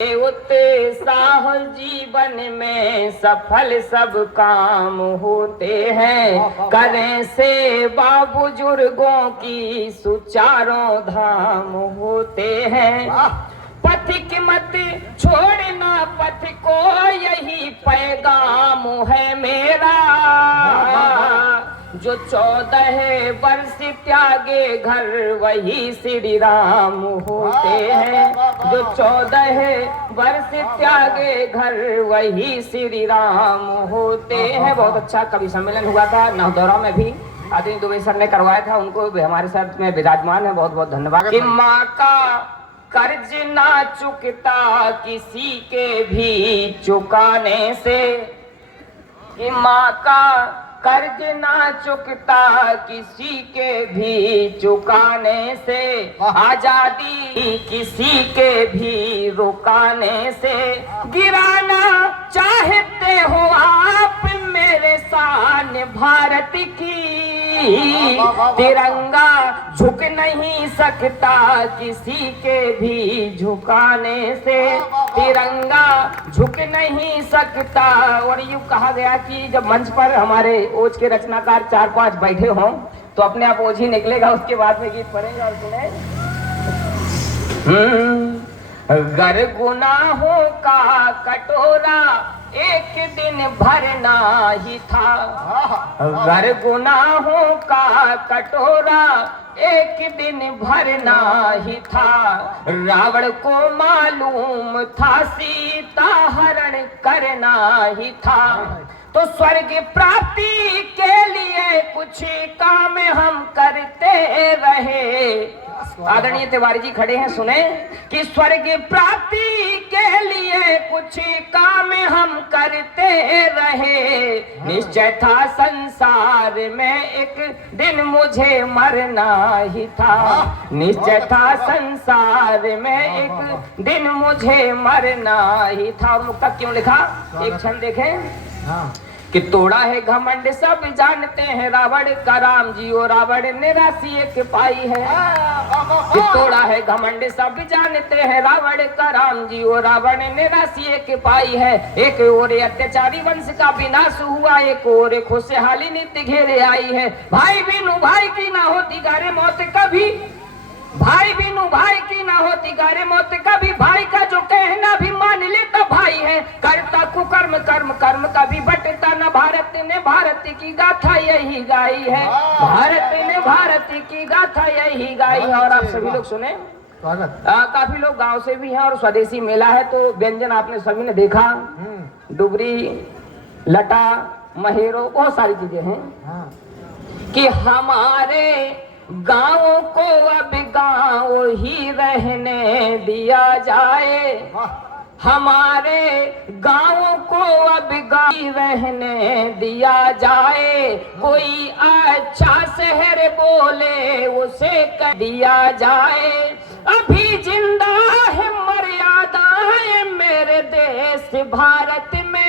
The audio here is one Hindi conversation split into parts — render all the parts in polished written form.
उत्साह जीवन में सफल सब काम होते हैं। करें सेवा बुजुर्गों की सुचारों धाम होते हैं। पथिक मत छोड़ना पथ को यही पैगाम है मेरा। जो 14 वर्ष त्यागे घर वही श्री राम होते हैं। जो 14 वर्ष त्यागे घर वही श्री राम होते हैं। बहुत अच्छा कवि सम्मेलन हुआ था नवदौरा में भी आदित्य दुबे सर ने करवाया था। उनको भी हमारे साथ में विराजमान है, बहुत बहुत धन्यवाद। कि माँ का कर्ज ना चुकता किसी के भी चुकाने से। कि माँ का कर्ज ना चुकता किसी के भी चुकाने से। आजादी किसी के भी रुकाने से। गिराना चाहते हो आप मेरे शान भारत की। तिरंगा झुक नहीं सकता किसी के भी झुकाने से। तिरंगा झुक नहीं सकता। और यूं कहा गया कि जब मंच पर हमारे ओज के रचनाकार 4-5 बैठे हों तो अपने आप ओज ही निकलेगा, उसके बाद में गीत पढ़ेंगे और सुने। गर गुनाहों का कटोरा एक दिन भरना ही था। गर गुनाहों का कटोरा एक दिन भरना ही था। रावण को मालूम था सीता हरण करना ही था। तो स्वर्ग प्राप्ति के लिए कुछ काम हम करते रहे। आदरणीय तिवारी जी खड़े हैं, सुने। कि स्वर्ग प्राप्ति के लिए कुछ काम हम करते रहे। निश्चय था संसार में एक दिन मुझे मरना ही था। निश्चय था संसार में एक दिन मुझे मरना ही था। और मुक्तक क्यों लिखा एक क्षण देखें। कि तोड़ा है घमंड सब जानते हैं रावण का राम जी ओ रावण ने राशि एक पाई है। कि तोड़ा है घमंड सब जानते हैं रावण का राम जी ओ रावण ने राशि एक पाई है। एक ओर अत्याचारी वंश का विनाश हुआ, एक ओर खुशहाली नित्य घेरे आई है। भाई बिनु भाई की ना होती गारे मौत कभी। भाई बिनु भाई की ना होती गारे मौत कभी। भाई का जो कहना भी मान लेता भाई है। करता कुकर्म कर्म कर्म कभी बटता न। भारत ने भारत की गाथा यही गाई है। भारत ने भारत की गाथा यही गाई है। और आप सभी लोग सुने। काफी लोग गांव से भी हैं और स्वदेशी मेला है तो व्यंजन आपने सभी ने देखा। डुबरी लटा महेरो बहुत सारी चीजें हैं। कि हमारे गाँव को अब गाँव ही रहने दिया जाए। हमारे गाँव को अब गाँव रहने दिया जाए। कोई अच्छा शहर बोले उसे कर दिया जाए। अभी जिंदा है मर्यादाएं मेरे देश भारत में।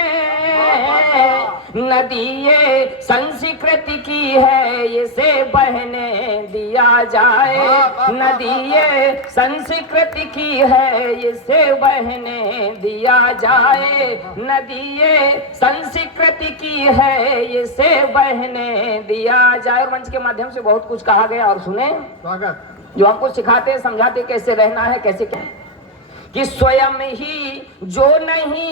नदी ये संस्कृति की है इसे बहने दिया जाए। नदी ये संस्कृति की है इसे बहने दिया जाए। नदी ये संस्कृति की है इसे बहने दिया जाए। और मंच के माध्यम से बहुत कुछ कहा गया और सुने जो हमको सिखाते समझाते कैसे रहना है कैसे क्या। कि स्वयं ही जो नहीं